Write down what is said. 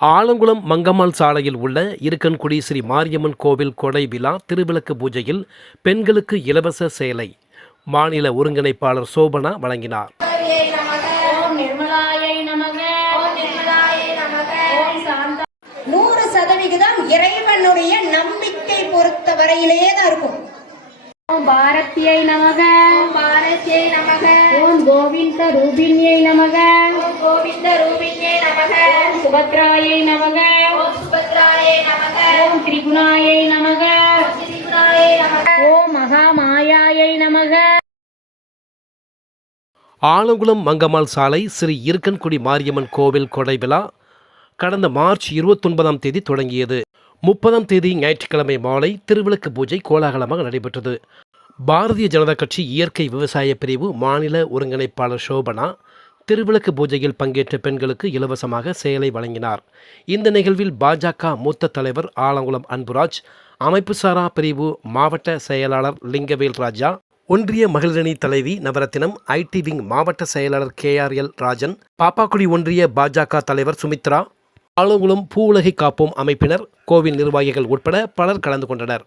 ஆலங்குளம் மங்கம்மாள் சாலையில் உள்ள இருக்கன்குடி ஸ்ரீ மாரியம்மன் கோவில் கொடை விழா திருவிளக்கு பூஜையில் பெண்களுக்கு இலவச சேலை மாநில ஒருங்கிணைப்பாளர் சோபனா வழங்கினார். நூறு சதவிகிதம் இறைவனுடைய நம்பிக்கை பொறுத்த வரையிலேயே தான் இருக்கும். ஓம் பாரதியை நமக. ஓம் பாரதியை நமக. ஓம் கோவிந்த ரூபிணியை நமக. ஓம் கோவிந்த நமக. சுபத்ராயை நமக. ஓம் சுபத்ராயை நமக. ஓம் திரிகுணாயை நமக. திரிபுராயை நமக. ஓம் மகாமாயாயை நமக. ஆலங்குளம் மங்கம்மாள் சாலை ஸ்ரீ இருக்கன்குடி மாரியம்மன் கோவில் கொடை விழா கடந்த மார்ச் இருபத்தொன்பதாம் தேதி தொடங்கியது. முப்பதாம் தேதி ஞாயிற்றுக்கிழமை மாலை திருவிளக்கு பூஜை கோலாகலமாக நடைபெற்றது. பாரதிய ஜனதா கட்சி இயற்கை விவசாய பிரிவு மாநில ஒருங்கிணைப்பாளர் சோபனா திருவிளக்கு பூஜையில் பங்கேற்ற பெண்களுக்கு இலவசமாக சேலை வழங்கினார். இந்த நிகழ்வில் பாஜக மூத்த தலைவர் ஆலங்குளம் அன்புராஜ் அமைப்புசாரா பிரிவு மாவட்ட செயலாளர் லிங்கவேல் ராஜா ஒன்றிய மகளிரணி தலைவி நவரத்தினம் ஐடி விங் மாவட்ட செயலாளர் K R L Rajan Pappakudi ஒன்றிய பாஜக தலைவர் சுமித்ரா ஆலங்குளம் பூ உலகை காப்போம் அமைப்பினர் கோவில் நிர்வாகிகள் உட்பட பலர் கலந்து கொண்டனர்.